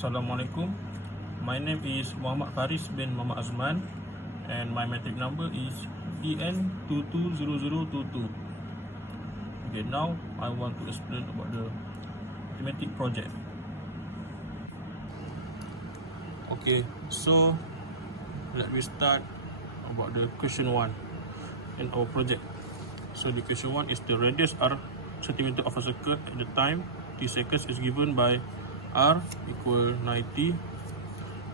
Assalamualaikum. My name is Muhammad Faris bin Muhammad Azman and my metric number is EN220022. Okay, now I want to explain about the mathematic project. Okay, so let me start about the question 1 in our project. So the question 1 is the radius r centimeter of a circle at the time t seconds is given by r equal 90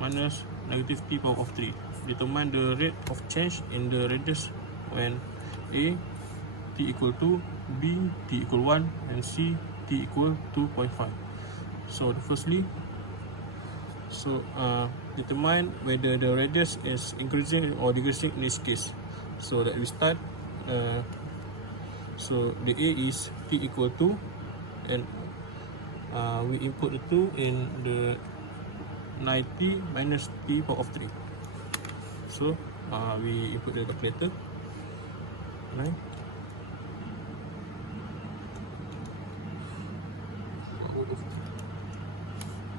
minus negative t power of 3. Determine the rate of change in the radius when a t equal 2, b t equal 1 and c t equal 2.5. So firstly, determine whether the radius is increasing or decreasing in this case. So that we start. So the a is t equal 2 and we input the 2 in the 90 minus t power of 3. So we input the calculator. 9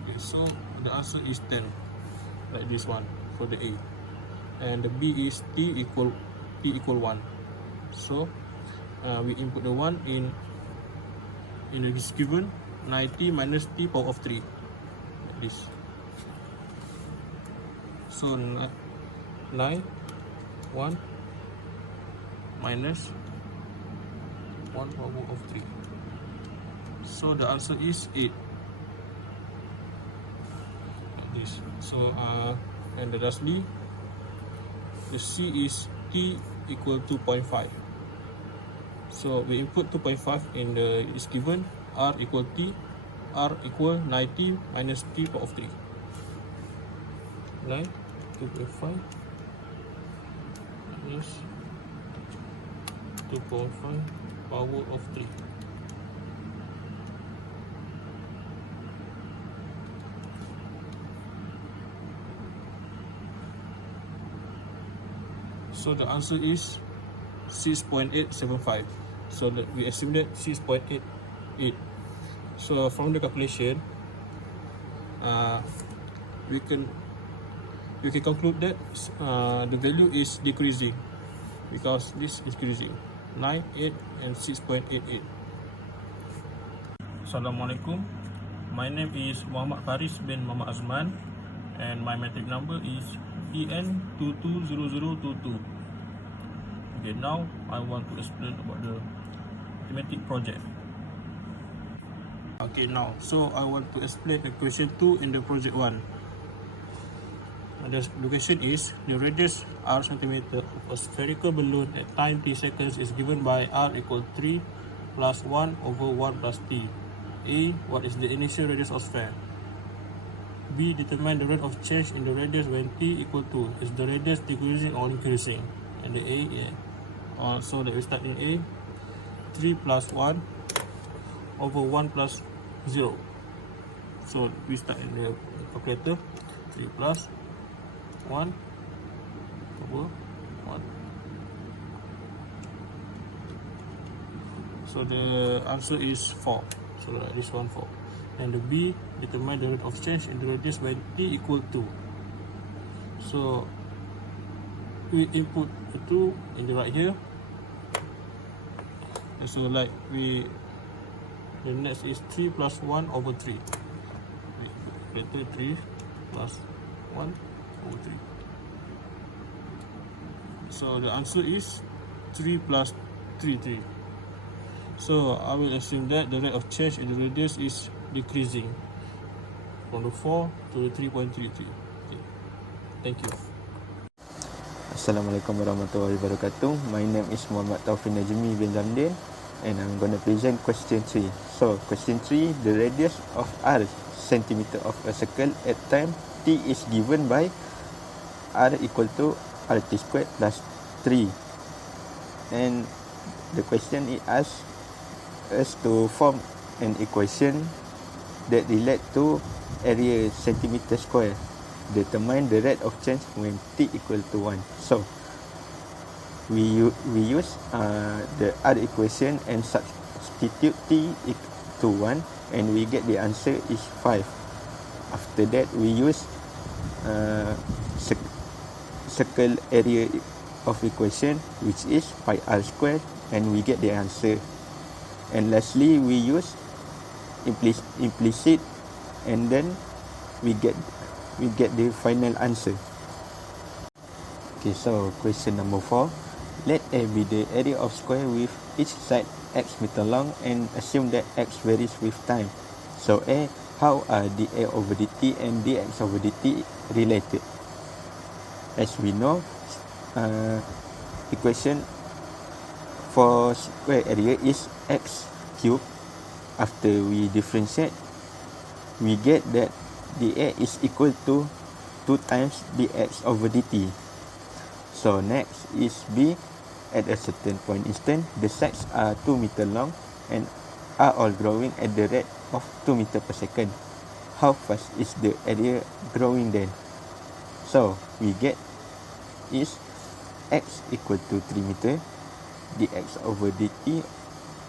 okay, so the answer is 10, like this one for the a, and the b is t equal 1. So we input the 1 in this given 90 minus t power of 3, like this. So 9 1 minus 1 power of 3. So the answer is 8, like this. So and lastly, the c is t equal 2.5. So we input 2.5 in the is given r equal 90 minus t power of 3. 9 2.5 minus 2.5 power of 3. So the answer is 6.875. So that we estimate 6.88. So from the calculation, we can conclude that the value is decreasing because this is increasing 9, 8 and 6.88. Assalamualaikum. My name is Muhammad Faris bin Muhammad Azman and my metric number is EN220022. Okay, now I want to explain about the mathematic project. Okay, now so I want to explain the question 2 in the project 1. The question is the radius r centimeter of a spherical balloon at time t seconds is given by r equal 3 plus 1 over 1 plus t. A. What is the initial radius of sphere? B. Determine the rate of change in the radius when t equal to. Is the radius decreasing or increasing? And the A, so that we start in A, 3 plus 1 over 1 plus 0. So we start in the calculator. 3 plus 1 over 1. So the answer is 4. So like this one 4. And the B, determine the rate of change in the radius when t equal to. So we input the 2 in the right here. And so like the next is 3 plus 1 over 3. We calculate 3 plus 1 over 3. So the answer is 3 plus 3. So I will assume that the rate of change in the radius is decreasing from the 4 to the 3.33. Okay. Thank you. Assalamualaikum warahmatullahi wabarakatuh. My name is Muhammad Taufik Najmi bin Zamdin and I'm going to present question 3. So question 3, the radius of r centimeter of a circle at time t is given by r equal to rt squared plus 3. And the question is asked us to form an equation that relate to area centimeter square. Determine the rate of change when t equal to 1. So we use the r equation and substitute t to 1 and we get the answer is 5. After that, we use circle area of equation, which is pi r squared, and we get the answer. And lastly, we use implicit, and then we get the final answer. Okay, so question number 4. Let A be the area of square with each side x meter long, and assume that x varies with time. So how are dA over dt and dx over dt related? As we know, equation for square area is x cubed. After we differentiate, we get that dA is equal to 2 times dx over dt. So next is B. At a certain point instant, the sides are 2 meter long and are all growing at the rate of 2 meter per second. How fast is the area growing then? So we get is x equal to 3 meter, dx over dt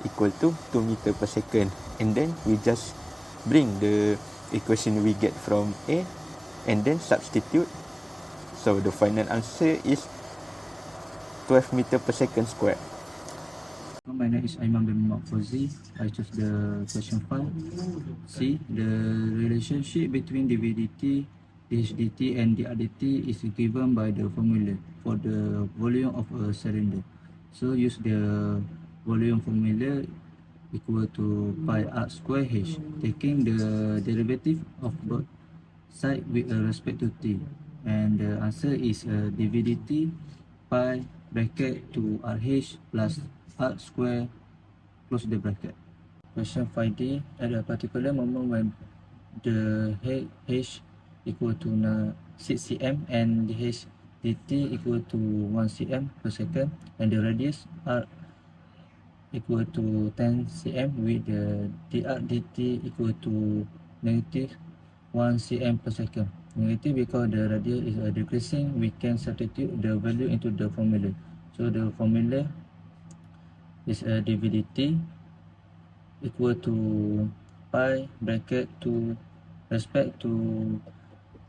equal to 2 meter per second. And then we just bring the equation we get from A and then substitute. So the final answer is 12 meter per second squared. My name is Aiman bin Fauzi. I choose the question 5. C. The relationship between dVdt, dHdt and dRdt is given by the formula for the volume of a cylinder. So use the volume formula equal to pi r square h, taking the derivative of both sides with respect to t. And the answer is dVdt pi bracket to RH plus R square close the bracket. Question 5D. At a particular moment when the H equal to 6 cm and the H dt equal to 1 cm per second, and the radius R equal to 10 cm with the dr dt equal to negative 1 cm per second. Negative because the radius is decreasing, we can substitute the value into the formula. So the formula is dVdt equal to pi bracket to respect to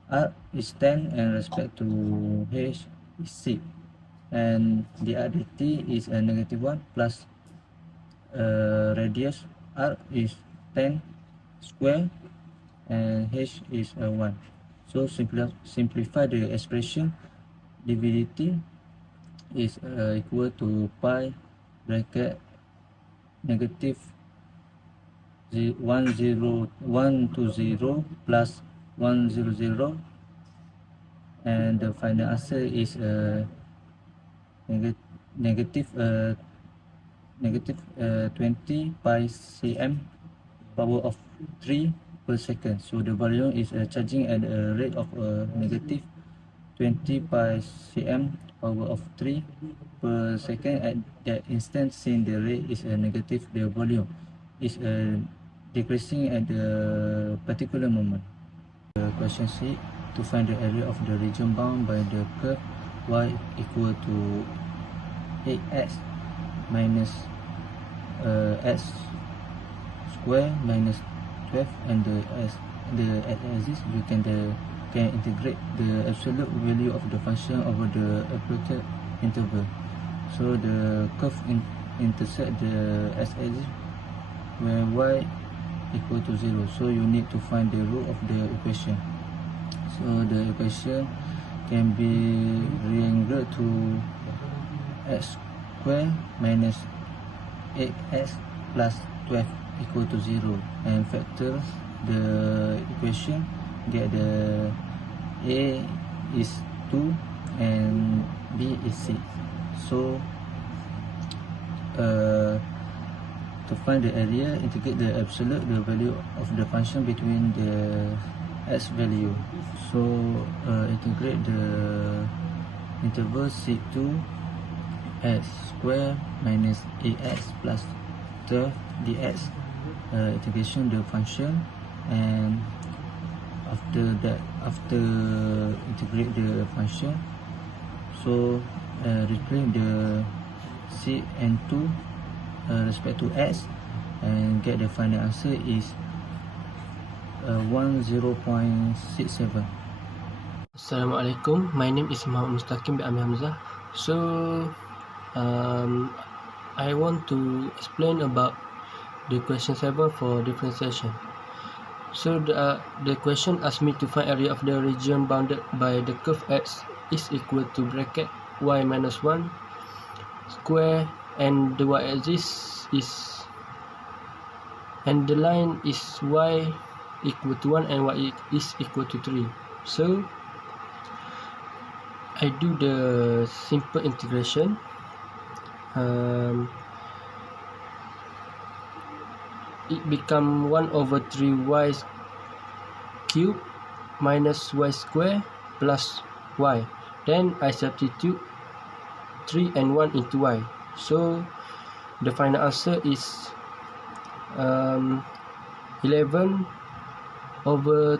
R is 10 and respect to H is 6, and dr dt is a negative 1 plus radius R is 10 square and H is 1. So simplify the expression. dVdt is equal to pi bracket negative 120 plus 100, and the final answer is negative 20 pi cm power of 3 per second. So the volume is charging at a rate of negative 20 pi cm power of 3 per second. At that instant, since the rate is negative, the volume is decreasing at the particular moment. Question C. To find the area of the region bound by the curve y equal to 8x minus x square minus 12, and the x-axis, we can integrate the absolute value of the function over the applied interval. So the curve intersect the x-axis where y equal to 0. So you need to find the root of the equation. So the equation can be reangled to x square minus 8x plus 12 equal to 0, and factor the equation, get the A is 2 and B is 6. So to find the area, integrate the absolute, the value of the function between the x value. So integrate the interval C2 x square minus 8x plus 12 dx, integration the function, and after integrate the function, so replace the C and 2 respect to x, and get the final answer is 10.67. Assalamualaikum. My name is Muhammad Mustaqim bin Amir Hamzah. So, I want to explain about the question 7 for differentiation. So, the question asked me to find area of the region bounded by the curve x is equal to bracket y minus 1 square, and the y-axis is, and the line is y equal to 1 and y is equal to 3. So, I do the simple integration. It become 1 over 3y cube minus y square plus y. Then I substitute 3 and 1 into y. So the final answer is 11 over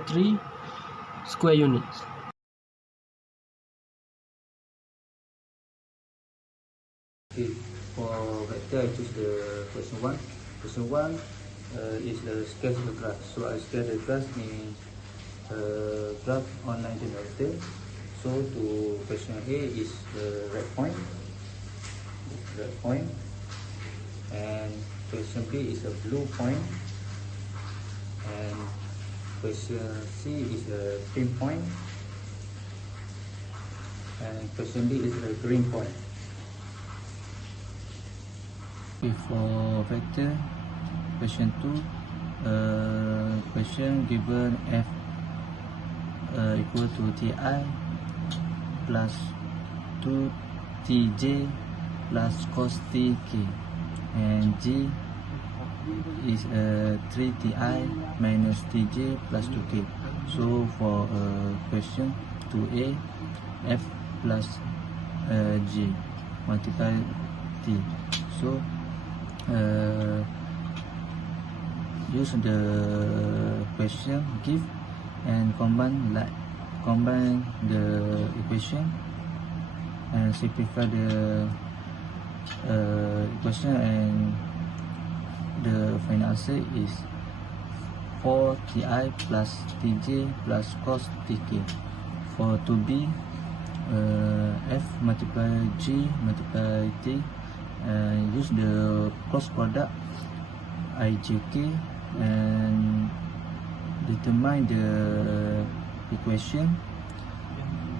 3 square units. Okay, for vector I choose the question 1. Question 1 is the sketch the graph. So I sketch the graph in graph online generator. So to question A is the red point, and question B is a blue point, and question C is a pink point, and question D is a green point. Okay, for vector question 2, question given f equal to ti plus 2tj plus cos tk, and g is 3ti minus tj plus 2k. So for question 2a, f plus g multiply t. So use the question give and combine the equation and simplify the equation, and the final answer is 4ti plus tj plus cos tk. For 2b, f multiply g multiply t, use the cross product ijk and determine the equation,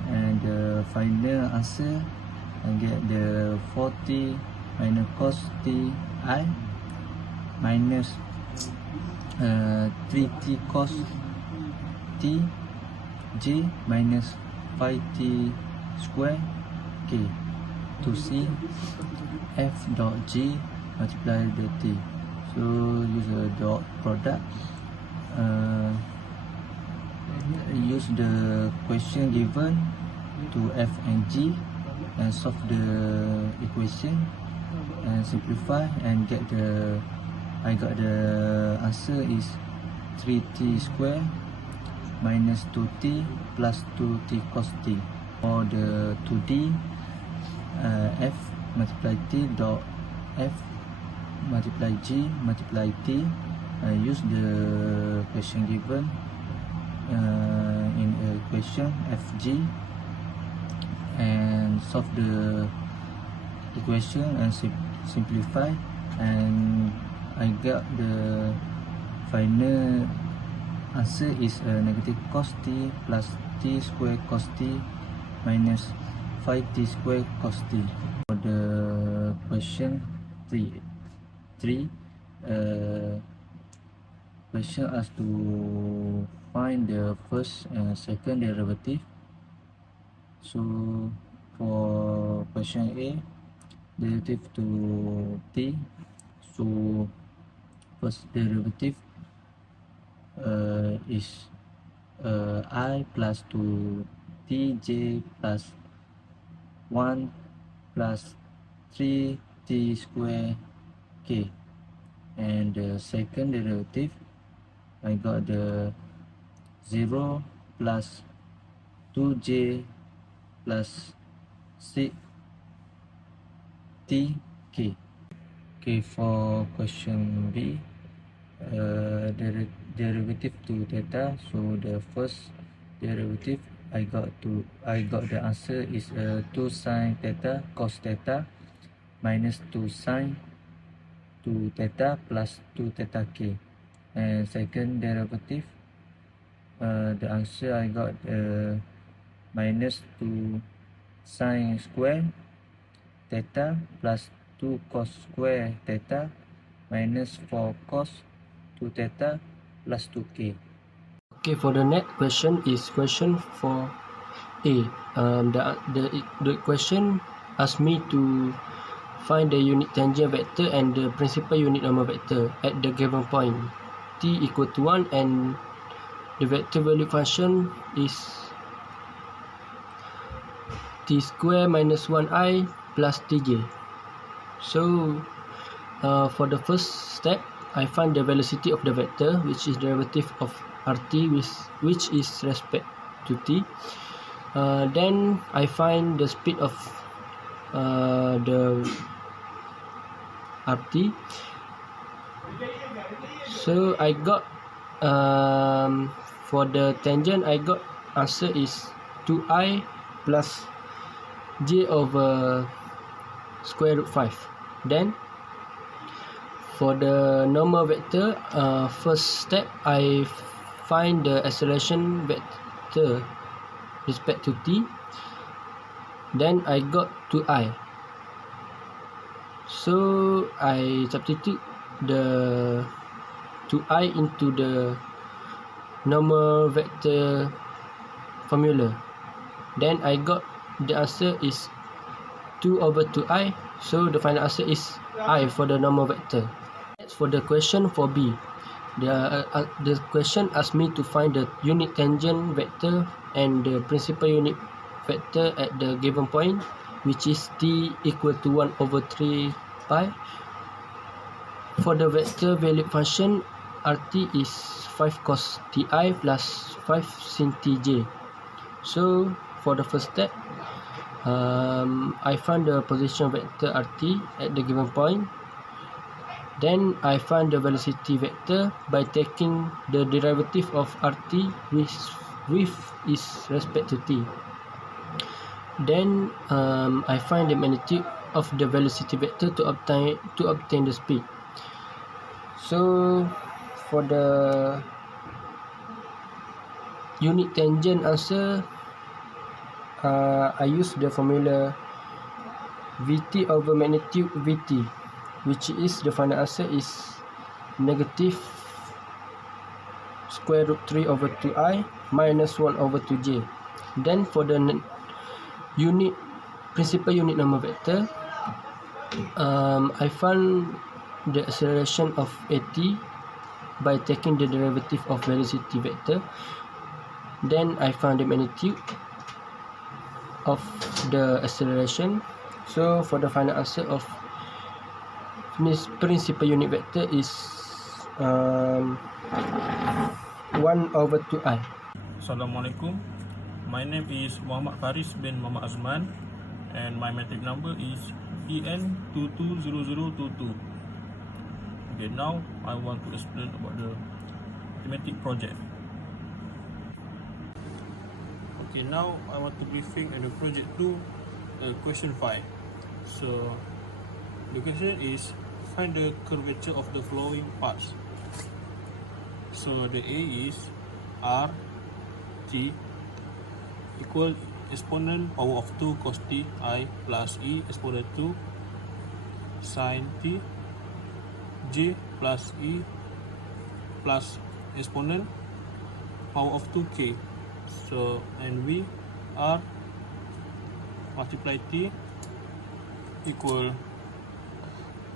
and the final answer and get the 4t minus cos ti minus 3t cos t j minus 5t square k. To see f dot g multiply the t. So use a dot product, use the question given to f and g and solve the equation and simplify and get the I got the answer is 3t square minus 2t plus 2t cos t. For the 2d, f multiply t dot f multiply g multiply t. Use the question given in a question fg and solve the equation and simplify, and I got the final answer is negative cos t plus t square cos t minus 5t square cos t. For the question 3, question us to find the first and second derivative. So for question A, derivative to t, so first derivative is I plus 2tj plus 1 plus 3t square k, and the second derivative I got the 0 plus 2j plus 6t k. Okay, Okay, for question B, derivative to theta. So the first derivative I got the answer is 2 sine theta cos theta minus 2 sine 2 theta plus 2 theta k. And second derivative, the answer I got minus 2 sine square theta plus 2 cos square theta minus 4 cos 2 theta plus 2k. Okay, for the next question is question for A. The question asks me to find the unit tangent vector and the principal unit normal vector at the given point t equal to 1, and the vector value function is t square minus 1i plus tj. So for the first step, I find the velocity of the vector, which is derivative of rt, which is respect to t. Then I find the speed of the rt. So I got for the tangent, I got answer is 2i plus j over square root 5. Then for the normal vector, first step I find the acceleration vector respect to t. Then I got 2i. So I substitute the 2i into the normal vector formula. Then I got the answer is 2 over 2i. So the final answer is I for the normal vector. Next, for the question for B, the question asks me to find the unit tangent vector and the principal unit vector at the given point, which is t equal to 1 over 3 pi. For the vector value function, rt is 5 cos ti plus 5 sin tj. So for the first step, I find the position vector rt at the given point. Then I find the velocity vector by taking the derivative of rt with is respect to t. Then I find the magnitude of the velocity vector to obtain the speed. So for the unit tangent answer, I use the formula Vt over magnitude Vt, which is the final answer is negative square root 3 over 2i minus 1 over 2j. Then for the principal unit normal vector, I found the acceleration of at by taking the derivative of velocity vector. Then I found the magnitude of the acceleration. So for the final answer of principal unit vector is 1 over 2i. Assalamualaikum. My name is Muhammad Faris bin Muhammad Azman, and my metric number is EN220022. Okay, now I want to explain about the mathematic project. Okay, now I want to briefing on the project 2, question 5. So the question is, find the curvature of the following parts. So the A is R T equal exponent power of 2 cos t I plus E exponent 2 sin t j plus E plus exponent power of 2k. So and V R multiply t equal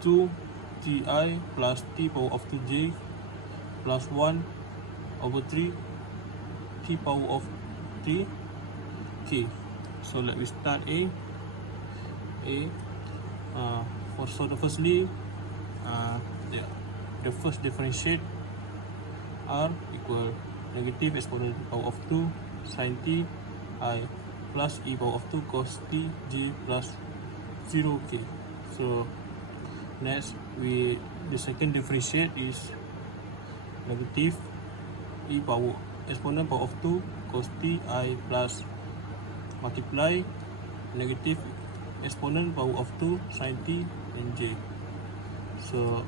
2 ti plus t power of 2j plus 1 over 3 t power of 3 k. So let me start A. So the firstly, the first differentiate R equal negative exponent power of 2 sin t I plus e power of 2 cos t j plus 0k. So next, the second differentiate is negative e power exponent power of 2 cos t I plus multiply negative exponent power of 2 sin t and j. So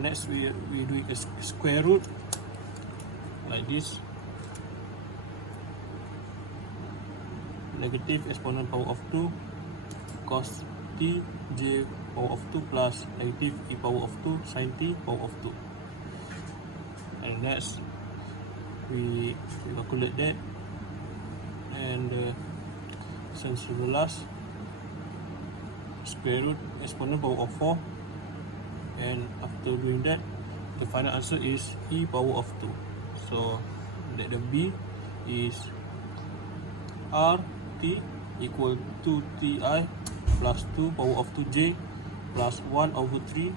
next we do a square root like this, negative exponent power of 2 cos t j power of 2 plus negative e power of 2 sin t power of 2. And next we calculate that, and since the last square root exponent power of 4, and after doing that the final answer is e power of 2. So that the b is r t equal to ti plus 2 power of 2j plus 1 over 3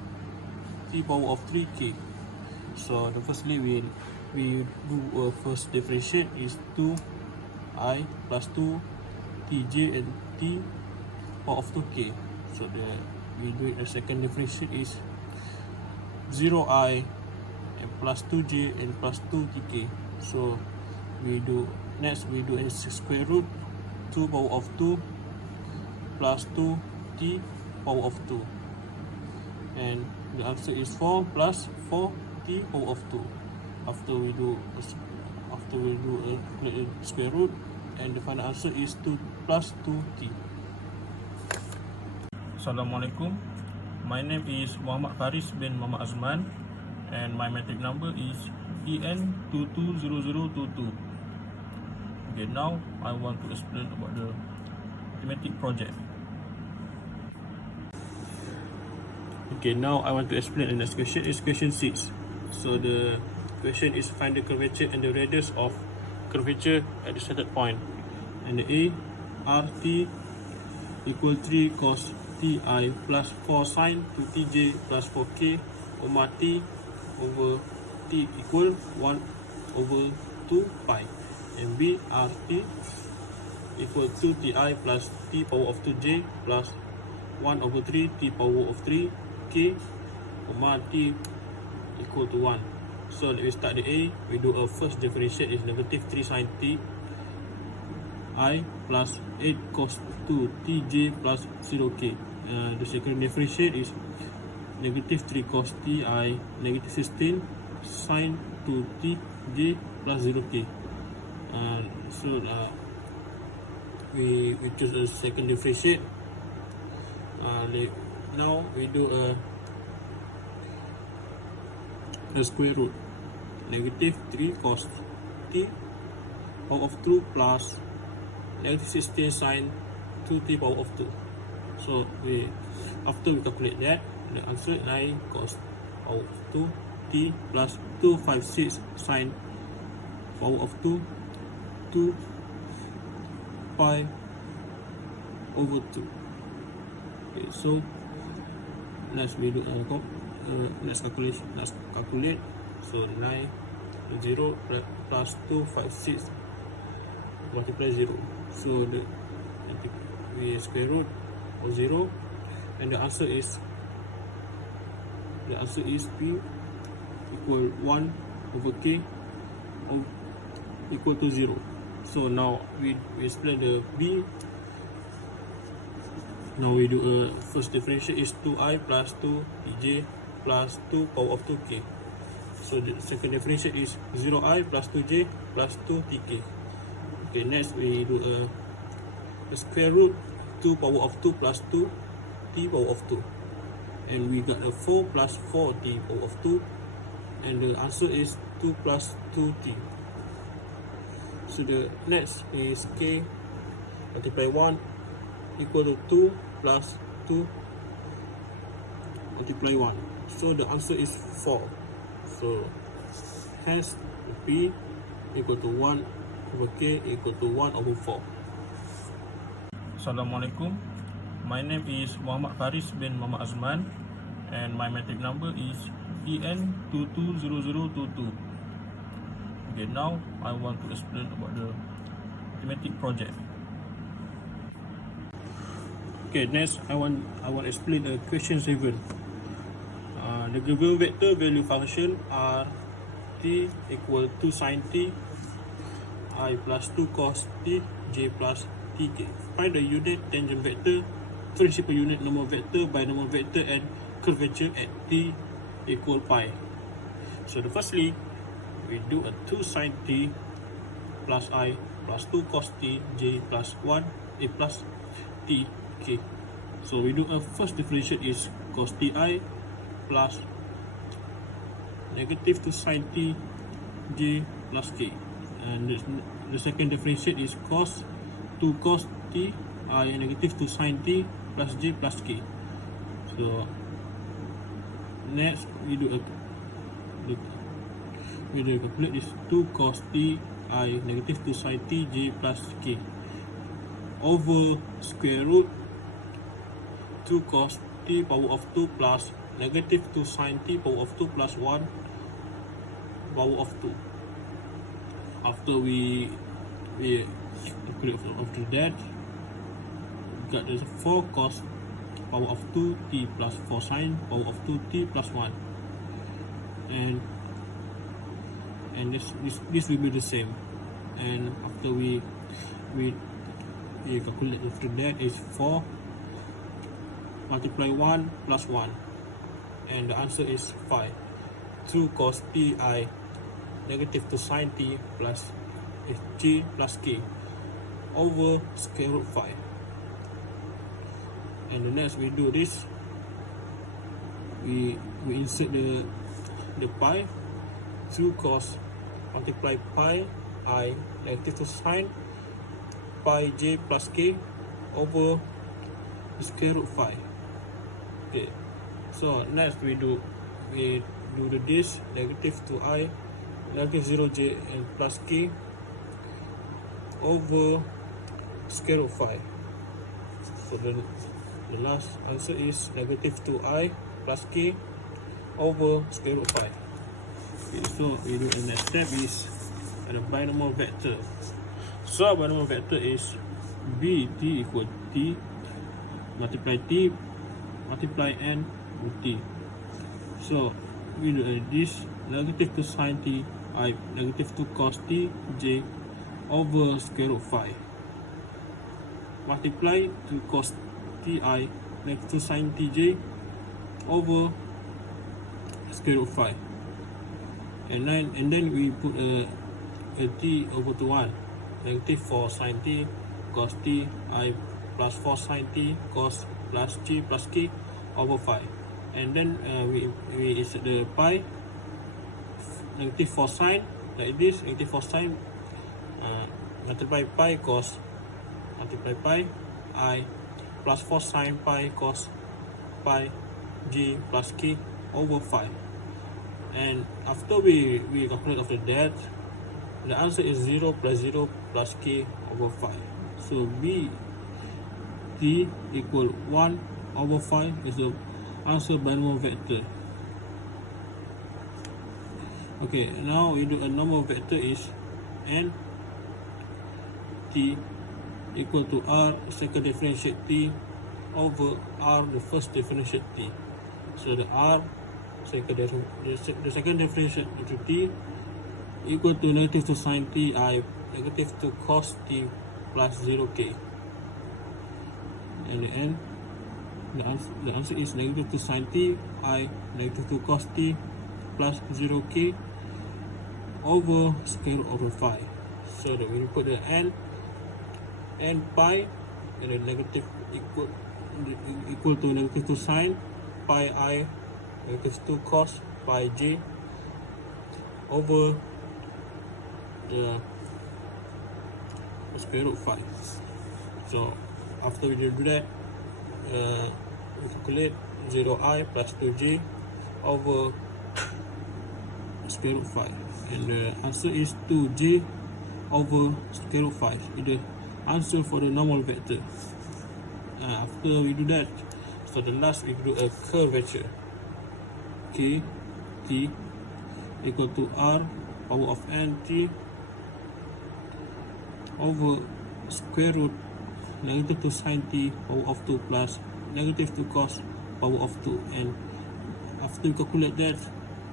t power of 3k. So the firstly we do first differentiate is 2i plus 2 tj and t power of 2k. So we do a second differentiate is 0i and plus 2j and plus 2tk. So we do a square root 2 power of 2 plus 2t power of 2, and the answer is 4 plus 4t power of 2. After we do a square root, and the final answer is 2 plus 2t. Assalamualaikum. My name is Muhammad Faris bin Muhammad Azman, and my matric number is EN220022. Okay, now I want to explain about the arithmetic project. Okay, now I want to explain the next question. Is question 6. So the question is find the curvature and the radius of curvature at the started point. And the A, RT equal 3 cos ti plus 4 sin 2tj plus 4k over t over t equal 1 over 2 pi. And B, RT equal to ti plus t power of 2j plus 1 over 3 t power of 3 k over t equal to 1. So let me start the A. We do a first differentiate is negative 3 sin t I plus 8 cos 2 tj plus 0k. The second differentiate is negative 3 cos t I negative 16 sin 2 tj plus 0k. So we choose a second differentiate. Now we do a square root negative 3 cos t power of 2 plus negative 16 sin 2t power of 2. So after we calculate that, the answer is 9 cos power of 2 t plus 256 sin power of 2 pi over 2. Okay, so let's do let's calculate. So 9 0 plus 256 multiply 0. So we square root of 0, and the answer is p equal 1 over k equal to 0. So now we explain the B. Now we do a first differential is 2i plus 2 tj plus 2 power of 2k. So the second differential is 0i plus 2j plus 2tk. Okay, next we do a square root 2 power of 2 plus 2 t power of 2, and we got a 4 plus 4 t power of 2, and the answer is 2 plus 2t. So the next is k multiply 1 equal to 2 plus 2 multiply 1. So the answer is 4. So hence p equal to 1 over k equal to 1 over 4. Assalamualaikum. My name is Muhammad Faris bin Muhammad Azman, and my matric number is EN220022. Okay, now I want to explain about the arithmetic project. Okay, next I want explain the question 7. The given vector value function are t equal to sin t I plus 2 cos t j plus tk. Find the unit tangent vector, principal unit normal vector, binomial vector, and curvature at t equal pi. So the firstly, we do a 2 sin t plus I plus 2 cos t j plus 1 a plus t k. So we do a first differentiate is cos ti plus negative 2 sin t j plus k, and the second differentiate is cos 2 cos t I negative 2 sin t plus j plus k. So next we do calculate this 2 cos t I negative 2 sin t j plus k over square root 2 cos t power of 2 plus negative 2 sin t power of 2 plus 1 power of 2. After we calculate after that, we got the 4 cos power of 2 t plus 4 sin power of 2 t plus 1, and this will be the same. And after we calculate after that is 4 multiply 1 plus 1, and the answer is 5. 2 cos t I negative 2 sin t plus j plus k over square root 5. And the next we do this, we insert the pi. 2 cos multiply pi I negative 2 sin pi j plus k over square root 5. Okay, so next we do this negative 2i negative 0j and plus k over square root 5. So the last answer is negative 2i plus k over square root 5. Okay, so we do the next step is the binomial vector. So binomial vector is b t equal t multiply n with t. So we do this negative 2 sin t I negative 2 cos t j over square root 5 multiply 2 cos t I negative 2 sin t j over square root 5, and then we put a t over to 1, negative 4 sin t cos t I plus 4 sin t cos plus j plus k over 5, and then we insert the pi, negative 4 sin like this, negative 4 sin multiply pi cos multiply pi I plus 4 sin pi cos pi j plus k over 5. And after we calculate after that, the answer is 0 plus 0 plus k over 5. So b t equal 1 over 5 is the answer binomial vector. Okay, now we do a normal vector is n t equal to r second differentiate t over r the first differentiate t. So the r the second differentiate to t equal to negative 2 sin t I negative 2 cos t plus 0k, and the end the answer is negative 2 sin t I negative 2 cos t plus 0k over square root over 5. So that we put the n pi and the negative equal to negative 2 sin pi I negative 2 cos pi j over the square root 5. So after we do that, we calculate 0i plus 2j over square root 5, and the answer is 2j over square root 5 is the answer for the normal vector. After we do that, so the last we do a curvature. K t equal to r power of n t over square root negative 2 sine t power of 2 plus negative 2 cos power of 2. And after we calculate that,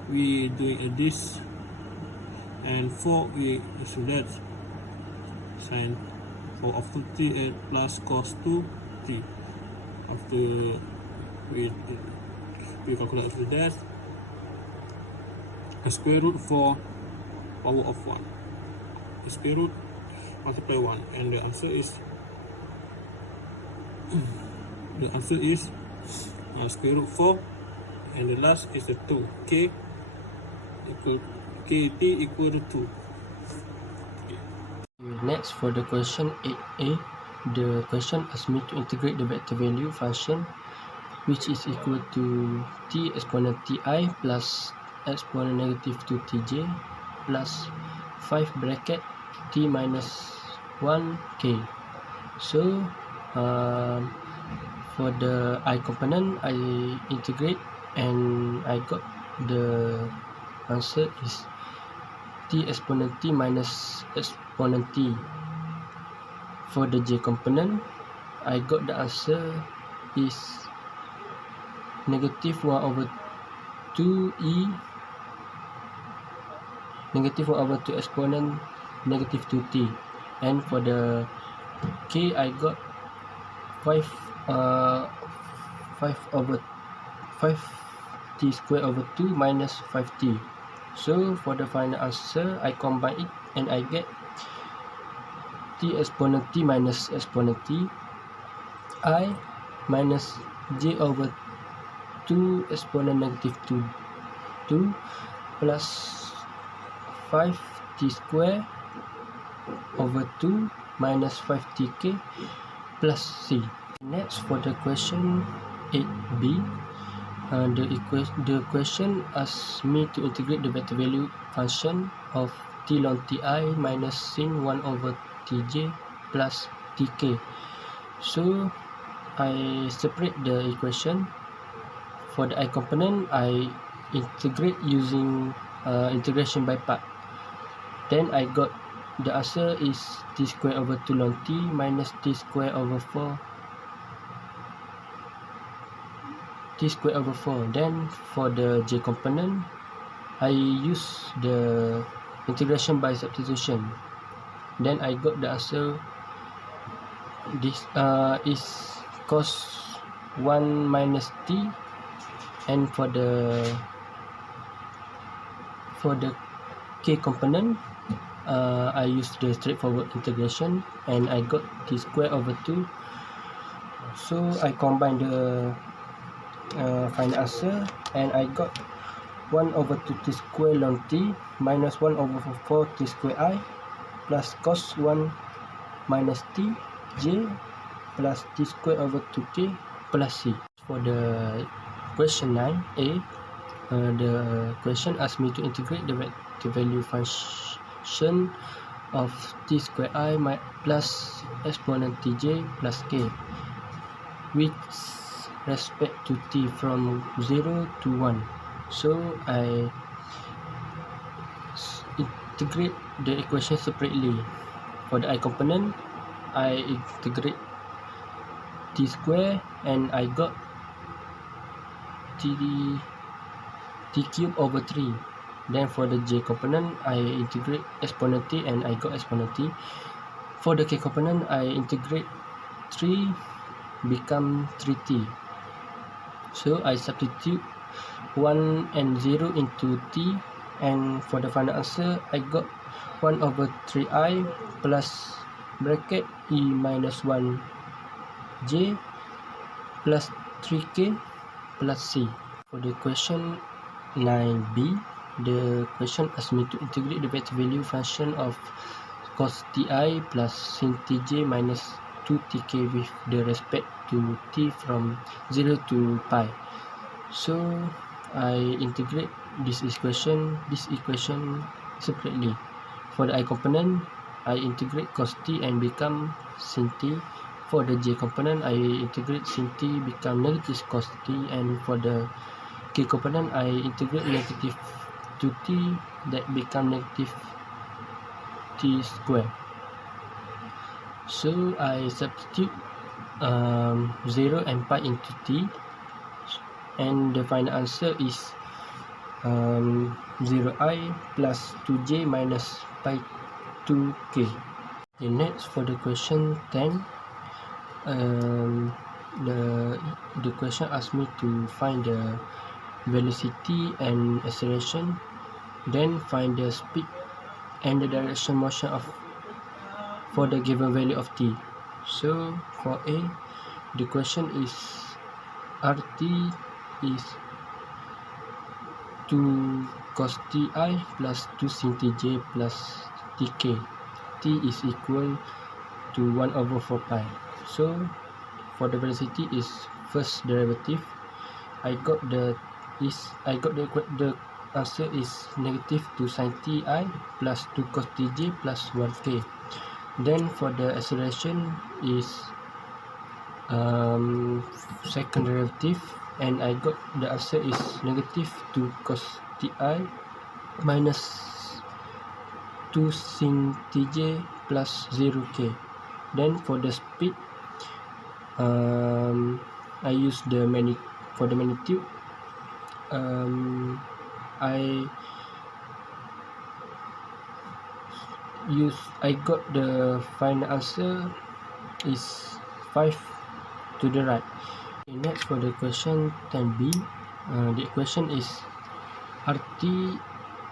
we doing this, and 4 we issue that sine power of 2t and plus cos 2t. After we calculate after that, a square root for power of 1, the square root multiply 1, and the answer is square root 4, and the last is the 2. Kt equal to 2. Next, for the question 8a, the question asks me to integrate the vector value function, which is equal to t exponent ti plus exponent negative 2tj plus 5 bracket t minus 1k. So for the I component, I integrate, and I got the answer is t exponent t minus exponent t. For the j component, I got the answer is negative 1 over 2e negative 1 over 2 exponent negative 2t. And for the k, I got 5 t square over 2 minus 5t. So for the final answer, I combine it and I get t exponent t minus exponent t I minus j over 2 exponent negative 2 plus 5t square over 2 minus 5tk plus c. Next, for the question 8b, the question asks me to integrate the vector value function of t ln ti minus sin 1 over tj plus tk. So I separate the equation. For the I component, I integrate using integration by part. Then I got the answer is t square over 2 ln t minus t square over 4 Then for the j component, I use the integration by substitution. Then I got the answer, this is cos 1 minus t. And for the k component, I use the straightforward integration, and I got t square over 2. So I combine the final answer, and I got 1 over 2t square ln t minus 1 over 4t square I plus cos 1 minus t j plus t square over 2k plus c. For the question 9a, the question asks me to integrate the vector value function of t square I plus exponent tj plus k with respect to t from 0 to 1. So I integrate the equation separately. For the I component, I integrate t square, and I got t cube over 3. Then for the j component, I integrate exponent t, and I got exponent t. For the k component, I integrate 3 become 3t. So I substitute 1 and 0 into t, and for the final answer, I got 1 over 3i plus bracket e minus 1 j plus 3k plus c. For the question 9b, the question asks me to integrate the vector value function of cos ti plus sin tj minus 2tk with the respect to t from 0 to pi. So I integrate this equation separately. For the I component, I integrate cos t and become sin t. For the j component, I integrate sin t become negative cos t, and for the k component, I integrate negative 2t that become negative t square. So I substitute 0 and pi into t, and the final answer is 0i plus 2j minus pi 2k. Okay, next for the question 10, the question asked me to find the velocity and acceleration, then find the speed and the direction motion for the given value of t. So for A, the question is RT is 2 cos ti plus 2 sin tj plus tk. T is equal to 1 over 4 pi. So for the velocity is first derivative. I got the answer is negative 2 sin ti plus 2 cos tj plus 1k. Then for the acceleration is second derivative, and I got the answer is negative 2 cos ti minus 2 sin tj plus 0k. Then for the speed, I use for the magnitude, I got the final answer is 5 to the right. Okay, next for the question 10b, the equation is RT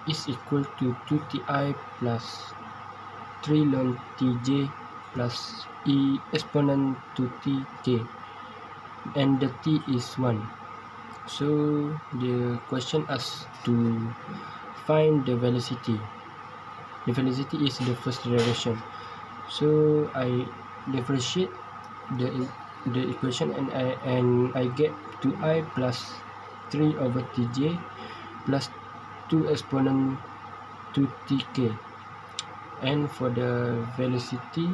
is equal to 2ti plus 3 ln tj plus e exponent to tk, and the t is 1. So the question asks to find the velocity. The velocity is the first derivation. So I differentiate the equation, and I get 2i plus 3 over tj plus 2 exponent to tk. And for the velocity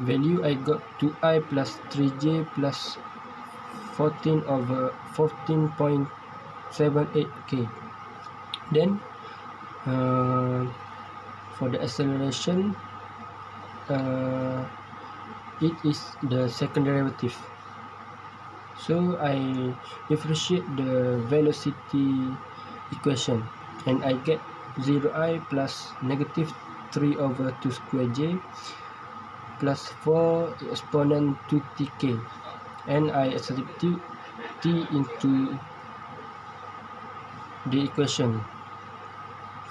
value, I got 2i plus 3j plus 14.78k. Then for the acceleration, it is the second derivative. So I differentiate the velocity equation, and I get 0i plus negative 3 over 2 square j plus 4 exponent 2 tk, and I substitute t into the equation.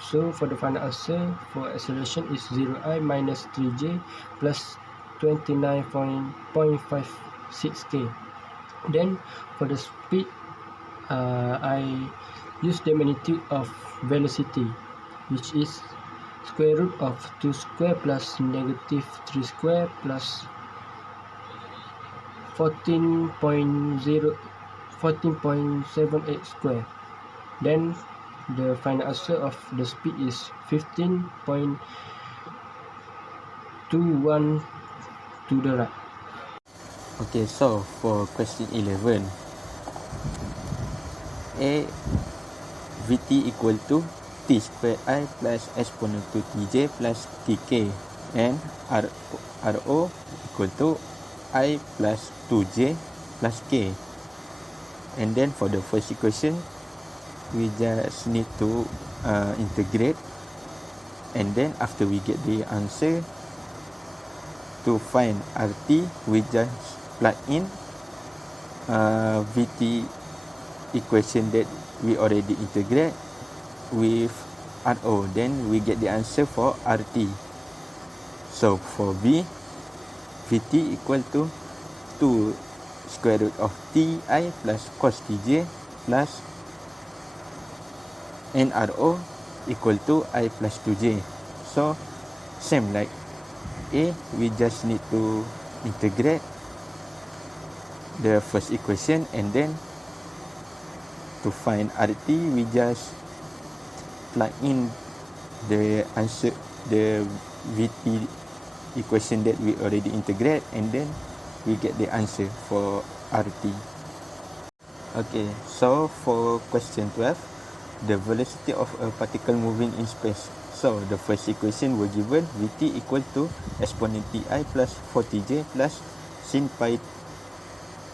So for the final answer for acceleration is 0i minus 3j plus 29.56k. Then for the speed, I use the magnitude of velocity, which is square root of 2 square plus negative 3 square plus 14.78 square. Then the final answer of the speed is 15.21 to the right. Okay, so for question 11, A, Vt equal to t squared I plus exponent to tj plus tk, and Ro equal to I plus 2j plus k. And then for the first equation, we just need to integrate, and then after we get the answer, to find RT, we just plug in Vt equation that we already integrate with Ro, then we get the answer for RT. So for B, Vt equal to 2 square root of ti plus cos tj plus Nro equal to I plus 2j. So same like A, we just need to integrate the first equation, and then to find RT, we just plug in the answer, the Vt equation that we already integrate, and then we get the answer for RT. Okay, so for question 12, the velocity of a particle moving in space. So the first equation were given, Vt equal to exponent Ti plus 4Tj plus sin pi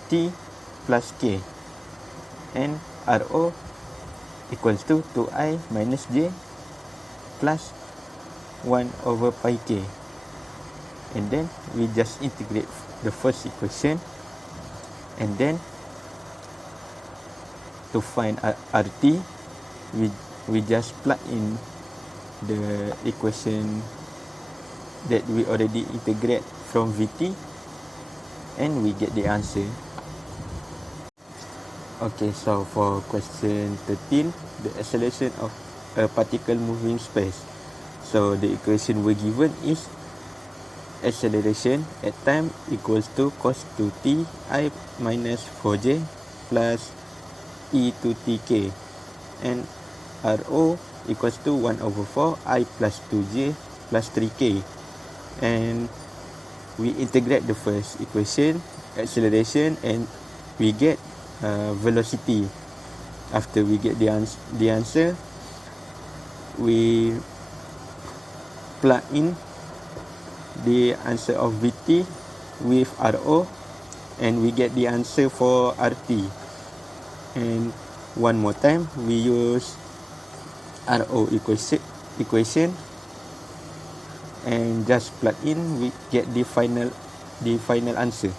T plus K, and Rho equals to 2I minus J plus 1 over pi K. And then we just integrate the first equation, and then to find RT, we just plug in the equation that we already integrate from Vt, and we get the answer. Okay, so for question 13, the acceleration of a particle moving space. So the equation we given is acceleration at time equals to cos 2t I minus 4j plus e 2tk, and Rho equals to 1 over 4 I plus 2j plus 3k. And we integrate the first equation, acceleration, and we get velocity. After we get the answer, we plug in the answer of Vt with Rho, and we get the answer for RT. And one more time, we use Rho equation and just plug in, we get the final answer.